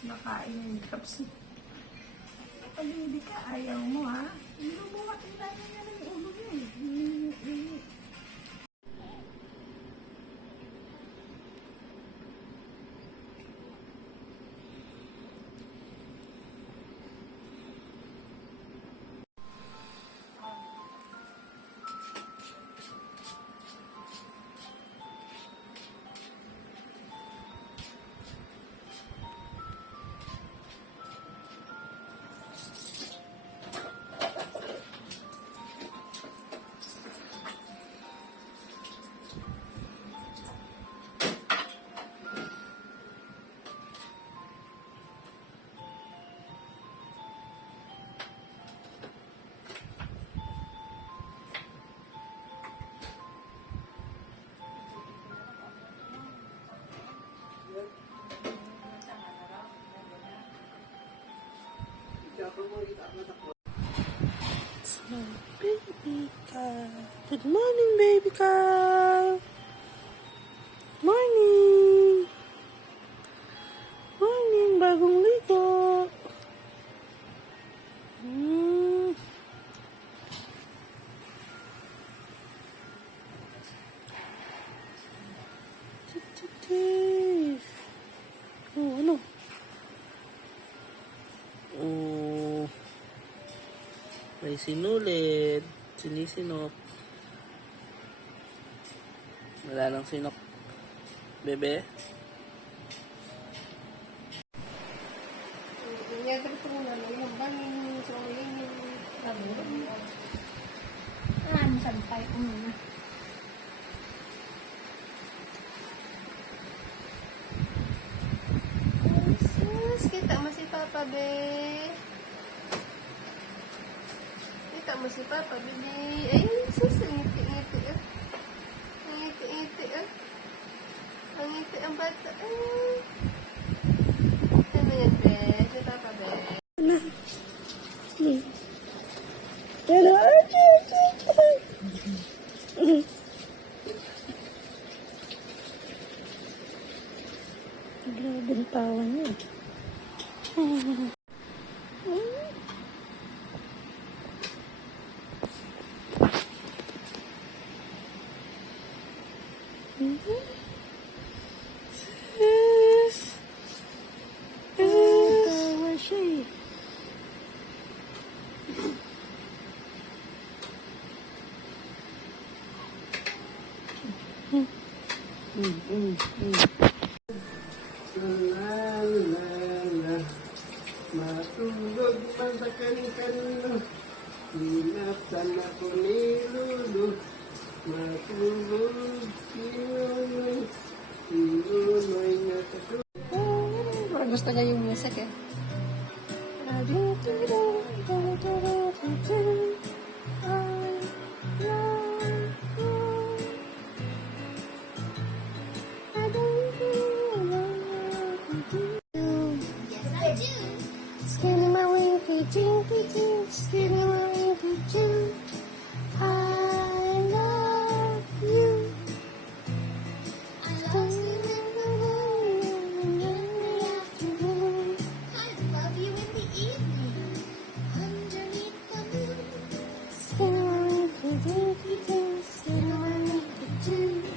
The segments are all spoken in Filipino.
Nakain yung cups. Pag hindi ka, ayaw mo ha. Hindi mo makilala niya ng ulo niya eh. It's my baby cow. Good morning, baby cow. Morning. Morning, bagong ligo. Oh, ano? Oh, may sinulid. Sinisinok. Wala nang sinok. Bebe? Sampay ko muna. Sus, kita mo si Papa, be. Kita mo si Papa, be. Ay, sus, ang ngiti-ngiti, ah. Ang ngiti-ngiti, ah. Ang ngiti ang bata, ah. Ano yan, be? Si Papa, be. Hello, grabe ang tawa niya. Sis! Tawa siya eh. Matulog masakan-kan hinapsan ako ni Lulu. Matulog si Nunoy na katulog. Parang gusto niya yung music, eh. Skinny my winky jinky jink, skinny my winky jink. I love you. I love you in the morning and in the afternoon. I love you in the evening underneath the moon. Skinny my winky jinky jink, skinny my winky jink.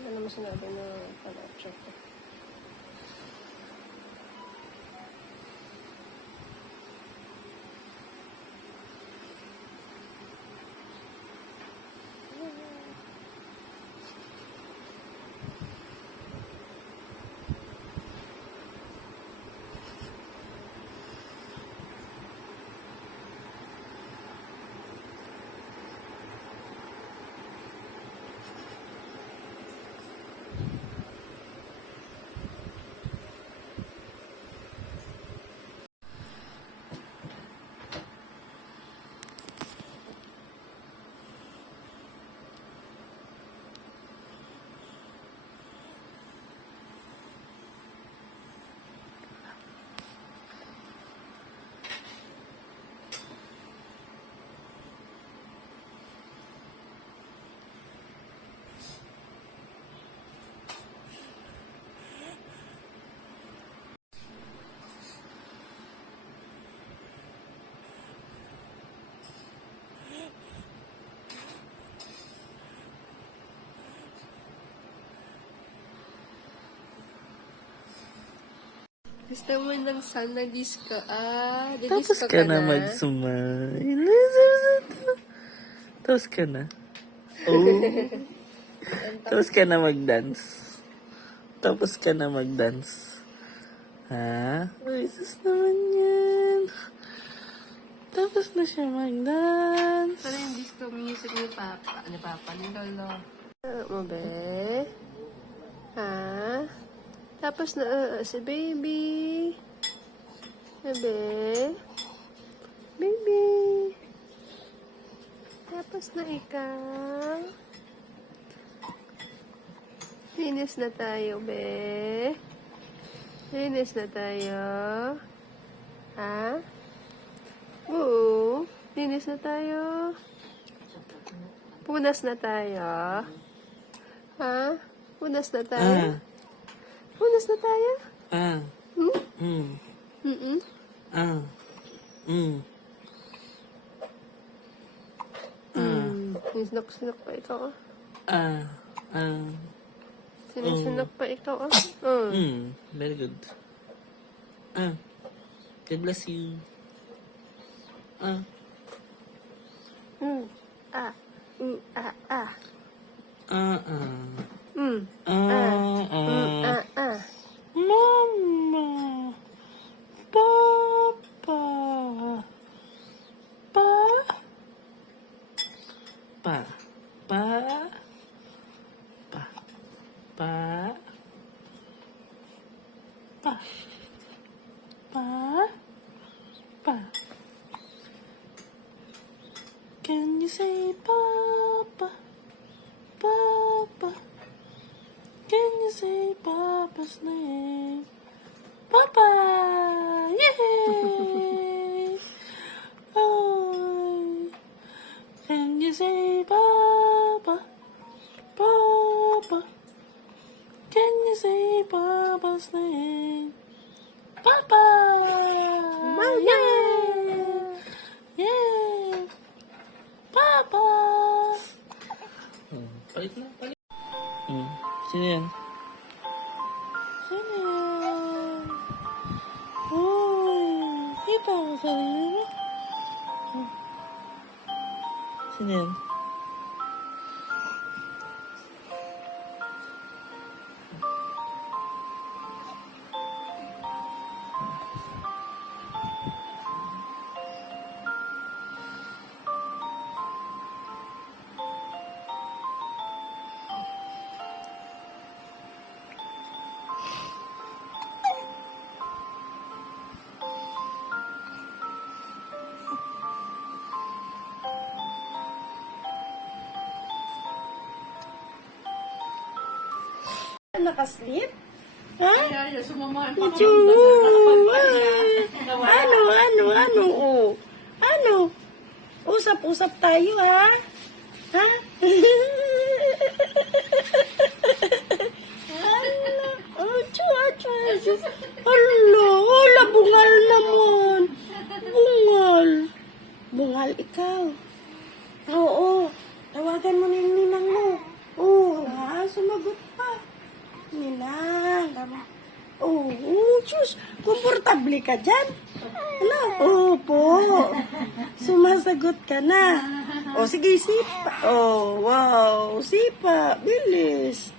Ano naman sinabi na pala, check ko. Gusto mo ng sun na disco. Tapos Disco ka na mag-smile. Tapos ka na. Oh. Tapos ka na mag-dance. Tapos ka na mag-dance. Ha? Ay, sus naman yan. Tapos na siya mag-dance. Ano yung disco music ni Papa? Ni Papa, ni Lolo. Mo be? Ha? Tapos na si baby. Bebe? Baby? Tapos na ikaw? Linis na tayo, be? Linis na tayo? Ha? Oo. Linis na tayo? Punas na tayo? Ha? Punas na tayo? Punas na tayo? Mm-mm. Sinusunok pa ikaw, Sinusunok pa ikaw, Very good. God bless you. Mm. Ah. Mm. Mama. Papa. Pa. Pa. Pa. Pa. Pa. Pa. Pa. Pa. Can you say Papa? Papa. Can you say Papa's name? Papa! Yay! Oh, can you say Papa? Papa? Can you say Papa's name? Papa! Yay! Yay! Papa! Palit na, palit. Sino yan? Sino yan? Uy, kita mo sarili mo? Sino yan? Nakasleep? Medyo, Ano? Usap-usap tayo, ha? Ha? Hala, bungal naman. Bungal ikaw. Oo, tawagan mo na yung ninang mo. Oo, sumagot pa. Ninang, tama. Diyos, komportable ka dyan? Ano? Opo. Sumasagot ka na. Sige, sipa. Wow, sipa. Bilis.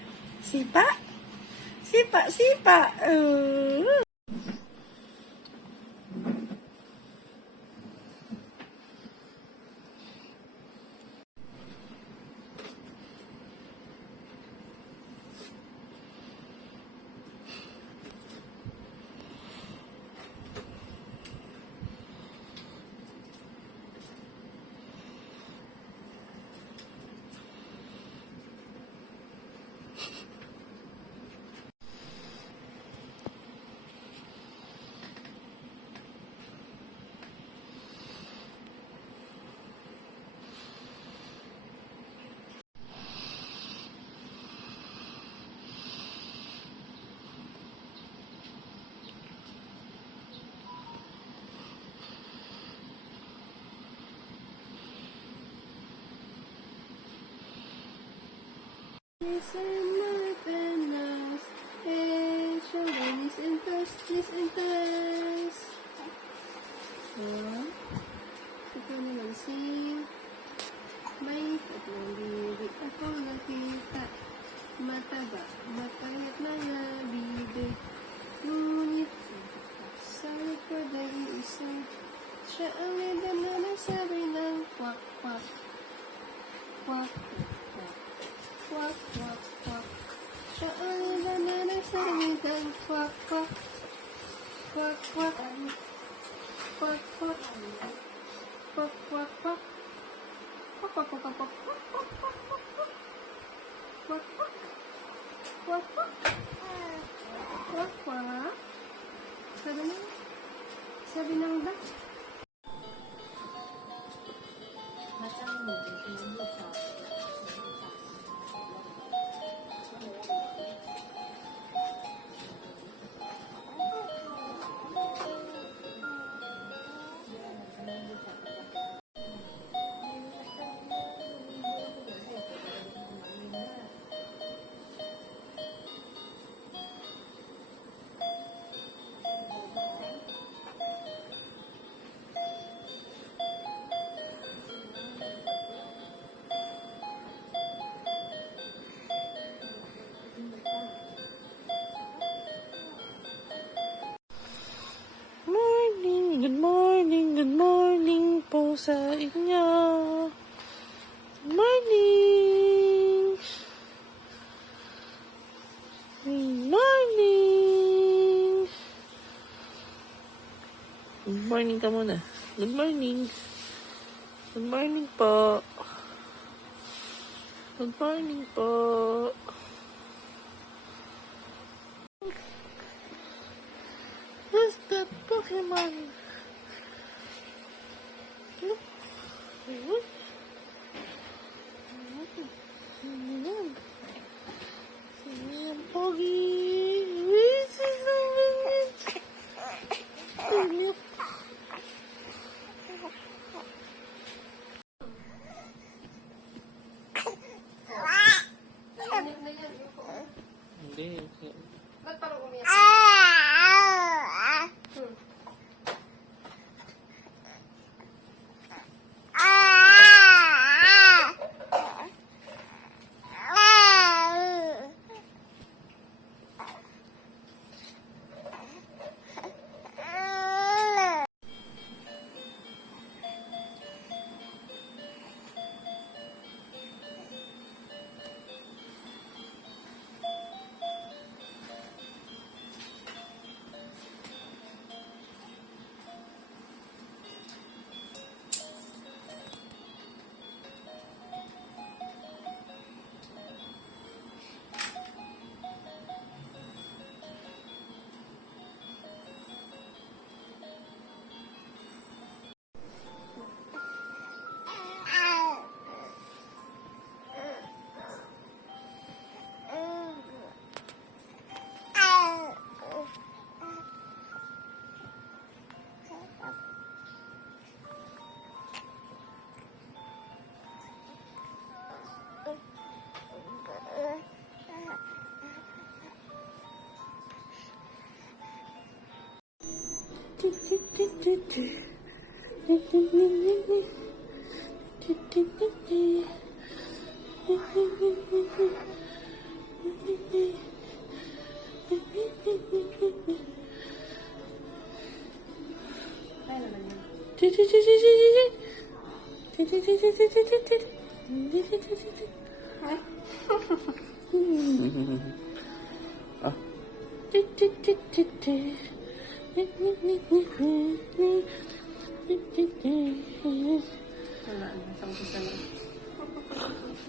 Sipa? Sipa. Listen my penas, children, listen to Twist and twist. Ito naman si may tatlong bibig ako nakita. Mataba, mapayat mga bibig. Ngunit sa likod ay isang siya ang may dala na sabi ng kwak kwak. Kwak kwak. Kwak kwak kwak. Siya ang may dala na sabi ng kwak kwak. Kwak kwak. Kwak kwak. Kwak kwak kwak. Kwak kwak kwak kwak. Kwak kwak. Kwak kwak. Kwak kwak. Sabi ng duck. Good morning po sa inyo. Good morning. Good morning. Good morning ka muna. Good morning. Good morning po. Good morning po. Who's that Pokemon? Look. What? Sino yan? Sino yan, Pogi? This is so weird. Naiinip na yan. Hindi. Ba't parang umiyak?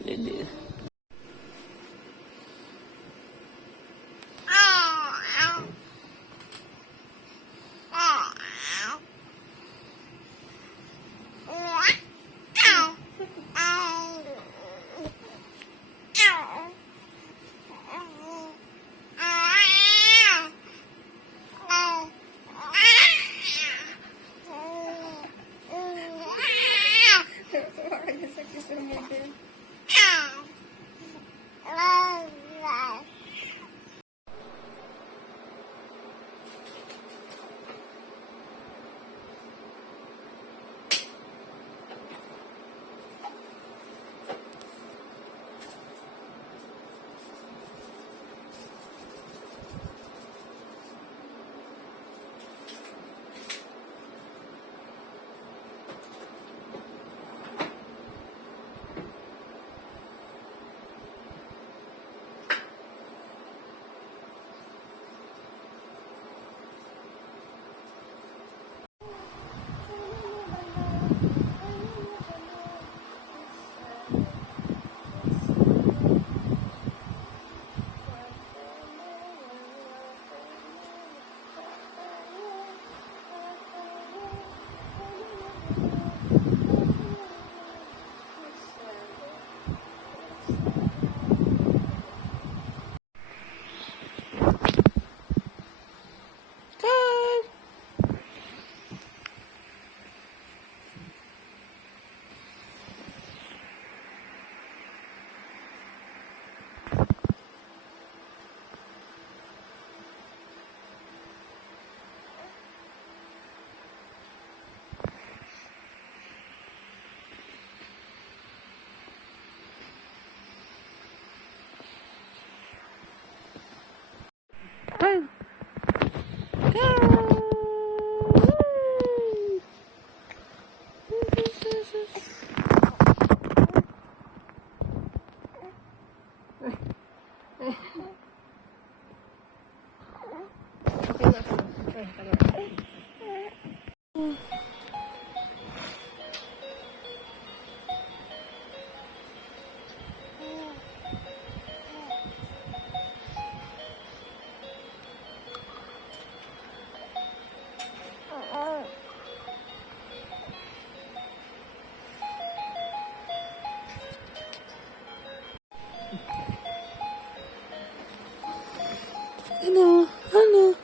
Hindi. Sakit sa ngipin. Carl! Carl! Okay na. Okay, tara. Ano? Ano?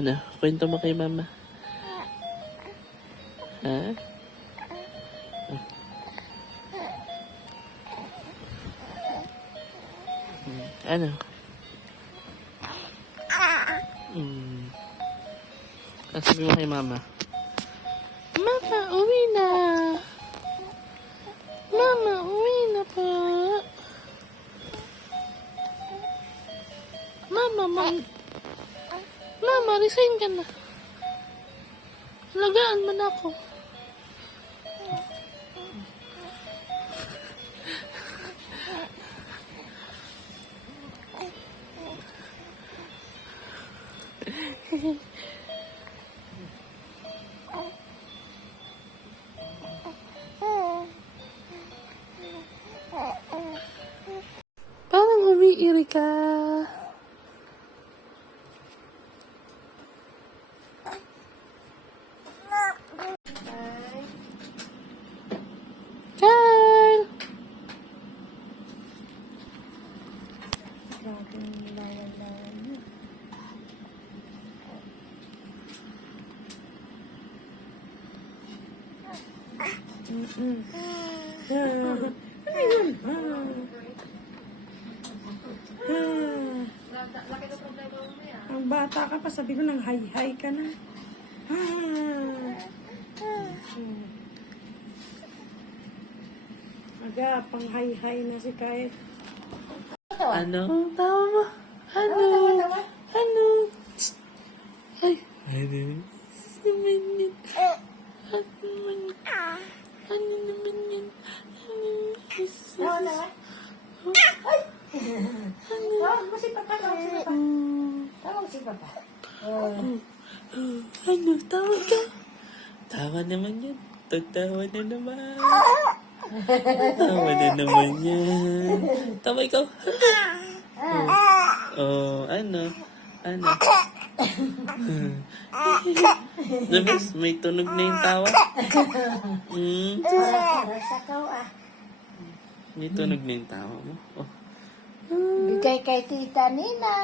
Ano? Kwento mo kay mama? Ha? Ano? Ano sabi mo kay mama? Mama, uwi na! Mama, uwi na po! Mama, resign ka na. Alagaan mo na ako. Parang umiiri ka. Kyle! Laki na problema mo na yan. Ang bata ka pa, sabi ko nang hay-hay ka na. Aga, pang hay-hay na si Kyle. Ano? Tawa mo? Ano? Ano? Psst. Ay. Ano? Naman yun. Ano naman yun? Ano naman yun? Ano? Tawag mo si Papa, tawag si Papa. Tawag si Papa. Ano? Tawa ka? Tawa naman yan. Tatawa na naman. Tawa na naman yan. Tawa ikaw. Oh, ano? Ano? Labas, may tunog na yung tawa. May tunog na yung tawa mo. Oh. Bigay kay Tita Nina.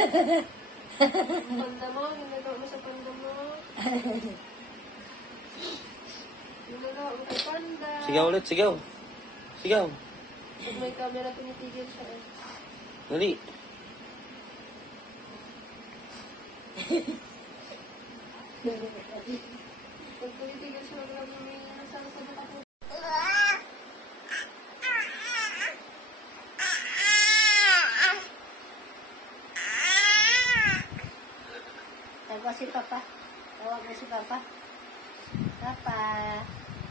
Panda mo, ginagawa mo sa panda mo. Ginagawa mo kay panda. Sigaw ulit, sigaw. Sigaw. Pag may camera, tinitigil siya eh. Dali. Pag tinitigil siya, wag lang may nasama sa baka po. Tawag si Papa. Tawag mo si Papa. Papa.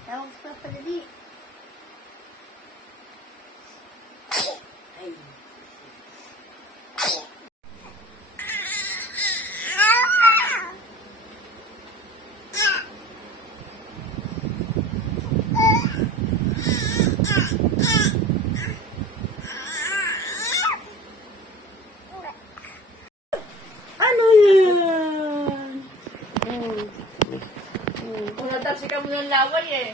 Tawag si Papa, dali. Ay. Ano yan? Kung natalsi ka mo ng laway eh.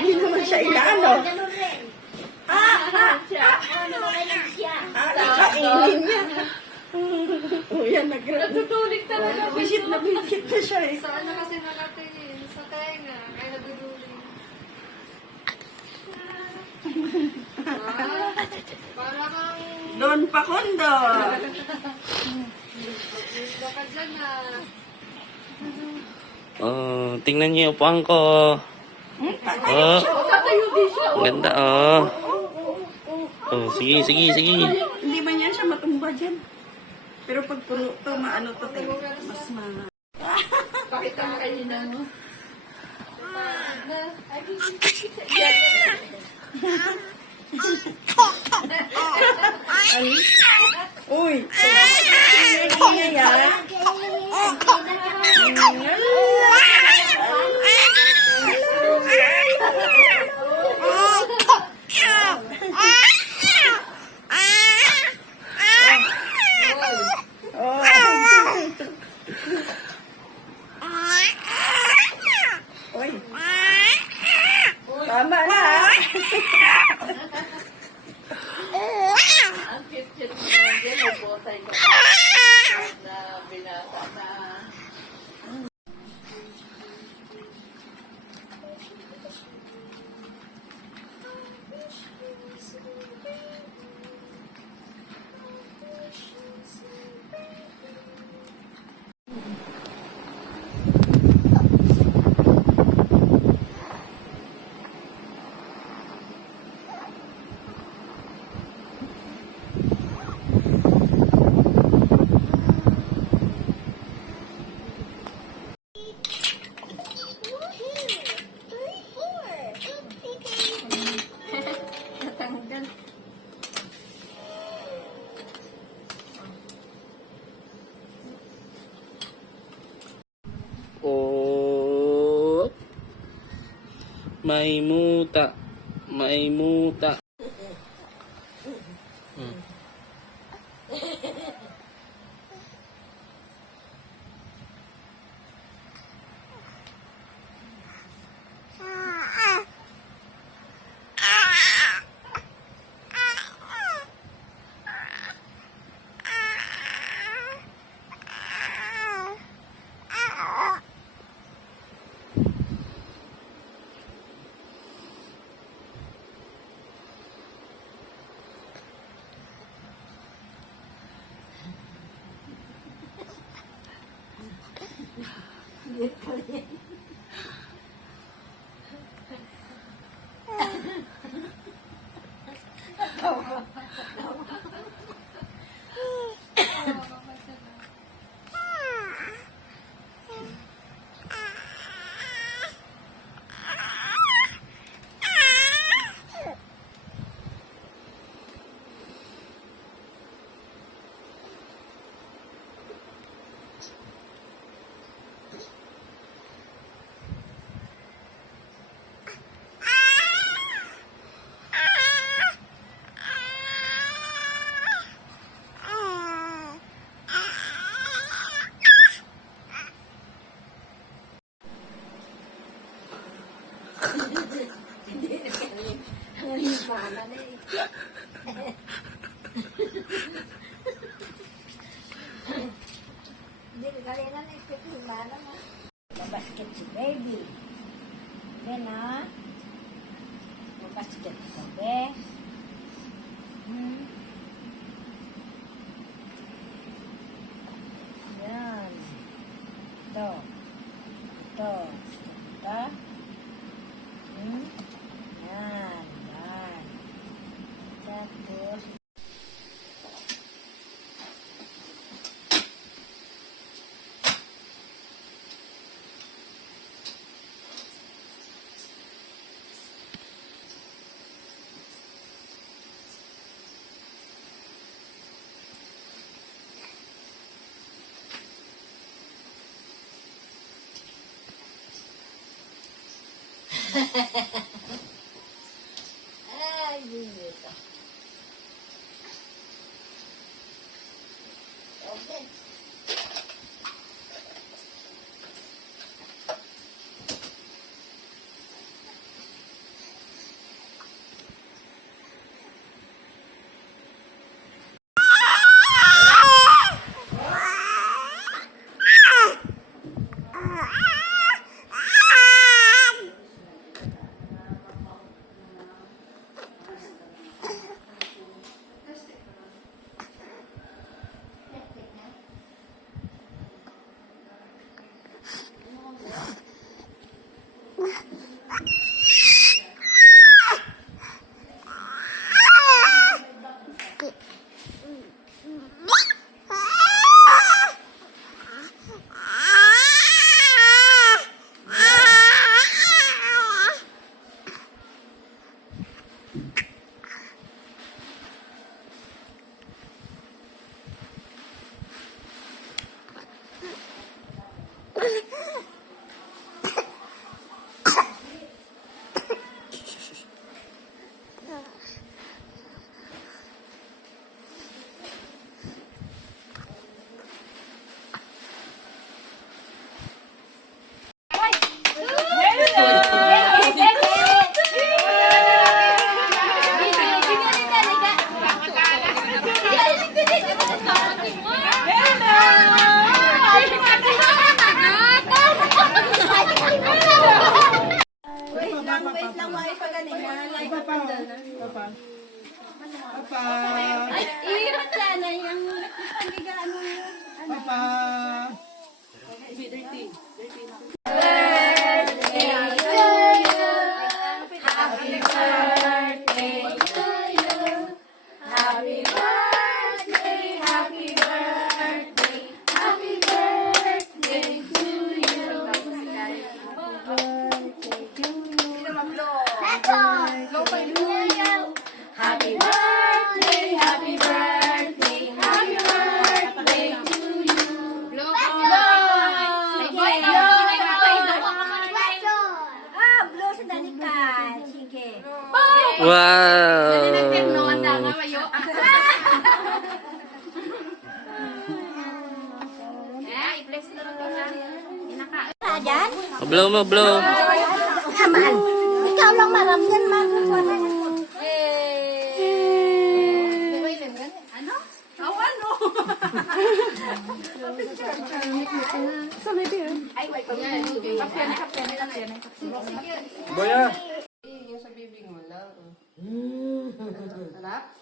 Hindi naman siya inaano. Ganun rin. Kainin niya. Yan, Natutulik talaga siya. Bisit na siya eh. Saan na kasi nakatingin? Sa tenga. Kaya naduduling. Para kang... Don Pacondo. Baka dyan na. Oh, tingnan niyo yung upuan ko. Oh, Tatayo din siya. ang ganda oh. Oh, sige, sige, sige. Hindi ba niyan siya matumba dyan? Pero pag puno to, maano to, te, mas Pakita mo kayo na mo. Uy! Ingay ya. Uy! Tama na. Ang cute-cute mo naman dyan. Nabotay ka pa. Na binata na. Natanggal. Oh. May muta. May muta. Basket si baby. Yan ah. Basket ko, be. Yan. Ito. Ito. Ito. Yan. Yan. Tapos, ay, dito. Okay. Wait lang, mga ipagalingan. Like, Papa. Iyon sana yung panigaan mo. Papa. Blow sa dalikan. Sige. Wow! Dyan? Blow mo, blow. Aman. Ikaw lang maramyan, man. Boya. Yung sa bibig mo lang.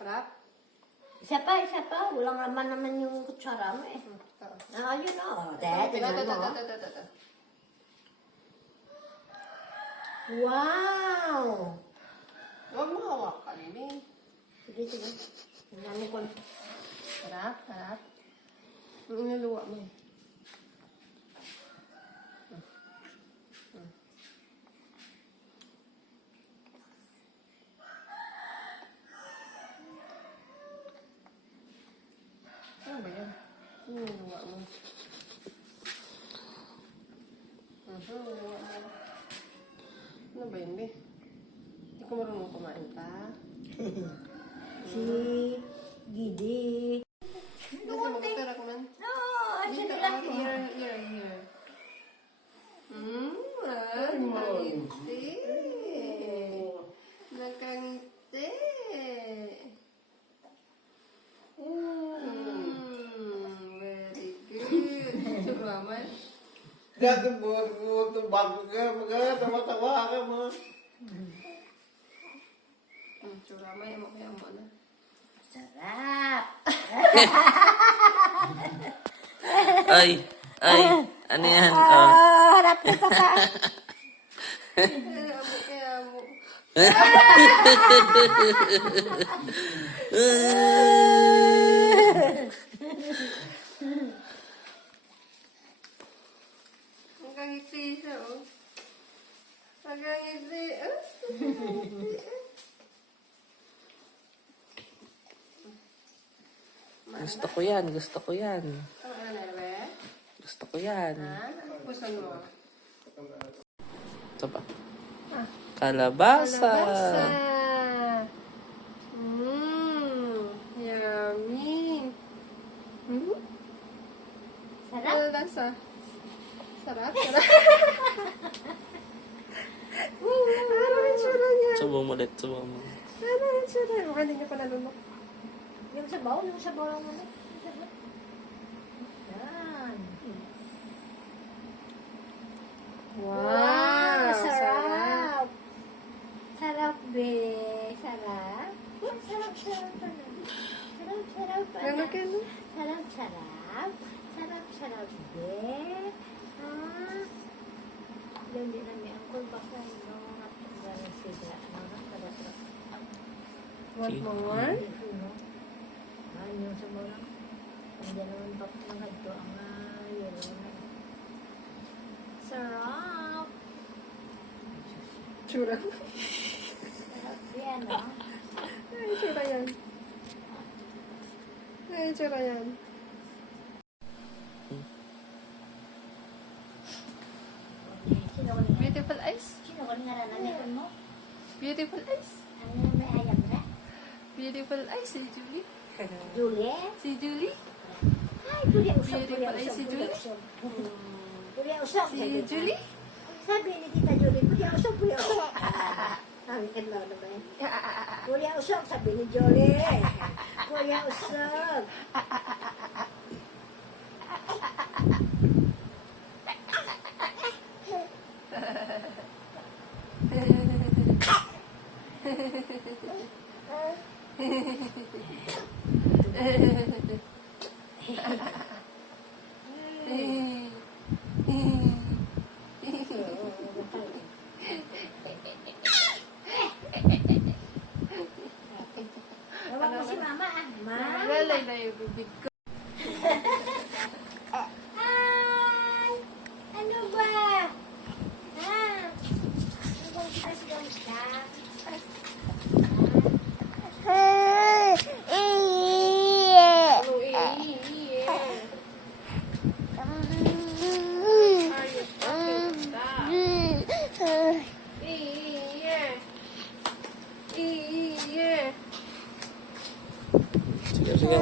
Harap. Isa pa. Walang naman yung kutsara mo eh. Ayun o. Tingnan mo. Wow! Huwag mo hawakan, eh. Sige. Tingnan ko. Harap. Yung inaluwa mo. Ano ba yan? Yung inaluwa mo. Ano ba yun, be? Hindi ko marunong kumain pa. Si Gidi. Hindi ko magkatara ko man. No, Dito, sige lang. here. Nakangiti. Nakangiti. Very good. Sumaman. Dati mo, bago ka, mga tawa-tawa ka mo. Tsura, may mo kaya mo na. Sarap. Ay, ano yan? Oh. Harap na tata. Kaya mo. Hanggang ngiti siya, oh. Hanggang ngiti, oh. Gusto ko yan, gusto ko yan. Ano na, be? Gusto ko yan. Ha? Anong pusan mo? Ito pa. Kalabasa. Kalabasa. Yummy. Sarap. Ano lasa? Sarap? Sarap? Ano yung tsura niya? Subo mo ulit, subo mo. Ano yung tsura? Baka hindi niya pa nalunok. Yung sabaw lang mo. Yan. Wow! Sarap. Sarap, be. Sarap. Sarap. Ano ka no? Sarap, be. Ah. Hindi na may angkol baka mga tanggalan sila. Mga sarap. Want more? Yung sabaw lang. Hindi naman bak ng hadto ang yellow na. Sarap. Tsura. Sarap yan, no? Ano yung tsura yan? Ano yung tsura yan? Beautiful eyes? Sino ko nga nanamitan mo? Beautiful eyes? Ano na may ayam na? Beautiful eyes, si Julie. Julie? Si Julie? Ay, Julie usap. Beautiful eyes si Julie. Julie usap. Si Julie? Sabi ni Tita Julie, Julie usap. Ang kalaw na ba yan? Julie usap, sabi ni Julie. Julie usap. Tawag mo si Mama, ah. Mama. Lalay na yung bibig ko. Hi! Ano ba? Ha? Ano bang kita siya? Ano Are you talking about? Sige, sige.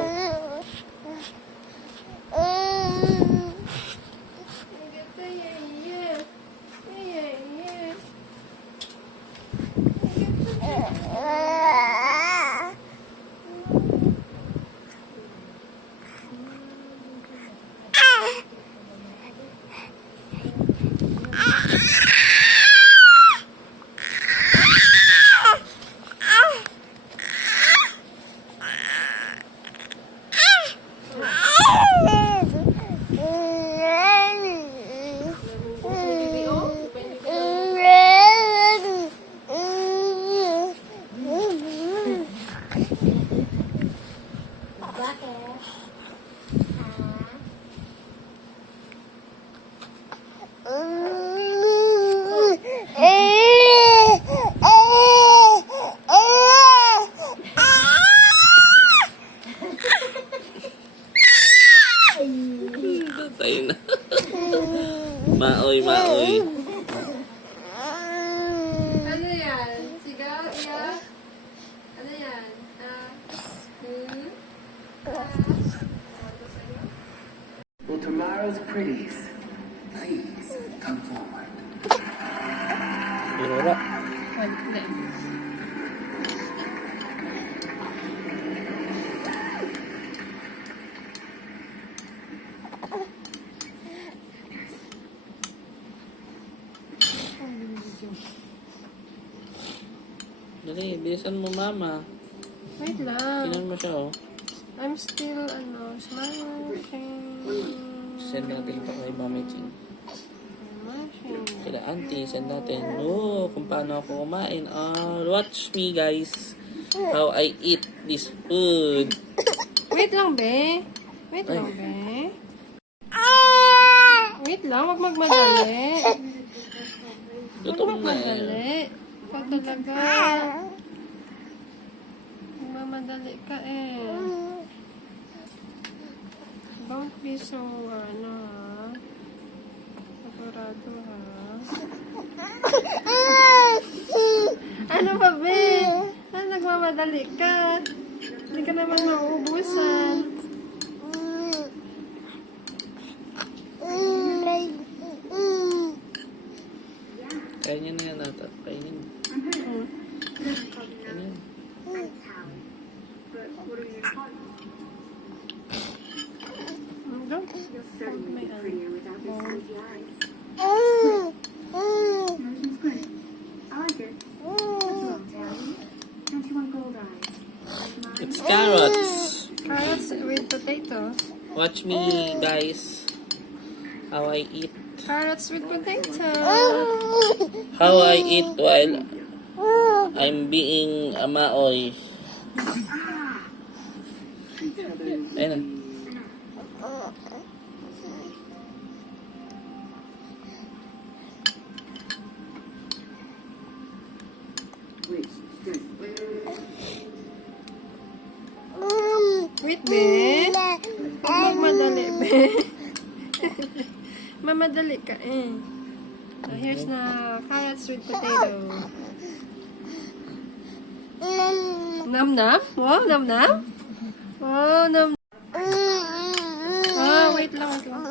Tayo na. Maoy, maoy. Ano yan? Sigaw? Iyak? Ano yan? Will tomorrow's pretties please come forward? Wala. Hindi. Dali, bilisan mo, mama. Wait lang. Tingnan mo siya, oh. I'm still, smiling. Send natin pa kay Mami Ching. Smashing. Kila auntie, send natin. Oh, kung paano ako kumain. Oh, watch me, guys. How I eat this food. Wait lang, be. Wait lang, be. Wait lang, wag magmadali. Wag Gutom na eh. magmadali. Ikaw talaga. Magmamadali ka eh. Don't be so, ha? Sigurado, ha? Ano ba, be? Nagmamadali ka? Hindi ka naman mauubusan. Kainin na yan ata. Kainin. Kainin. Don't hold my hand. It's carrots. Carrots with potatoes. Watch me, guys. How I eat. Carrots with potatoes. How I eat while I'm being a maoy. Ayun na. Wait, be. Magmadali, be. Mamadali ka eh. So, here's na carrots with potato. Nam-nam? Wow, nam-nam? Oh, nam. Ah, wait lang, wait lang.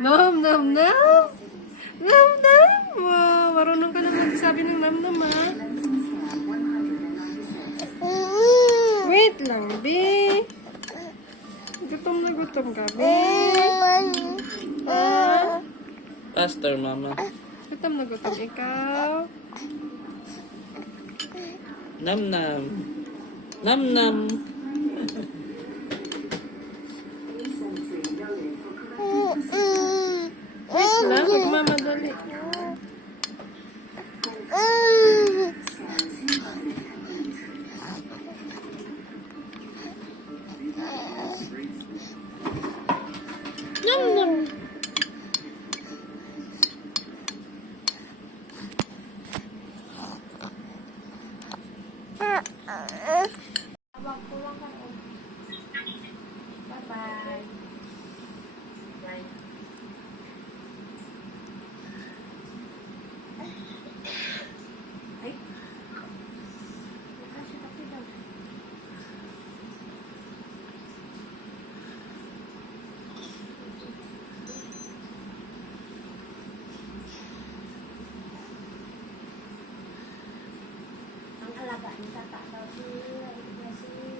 Nam-nam-nam? Nam-nam? Wow, marunong ka na magsabi ng nam-nam, ha? Wait lang, be. Gutom na gutom ka, be. Ah, Faster, mama. gutom na gutom ikaw. Nam-nam. Nam-nam. Wait lang, magmamadali. Nam-nam. Ang alagaan sa tao si Ignacio.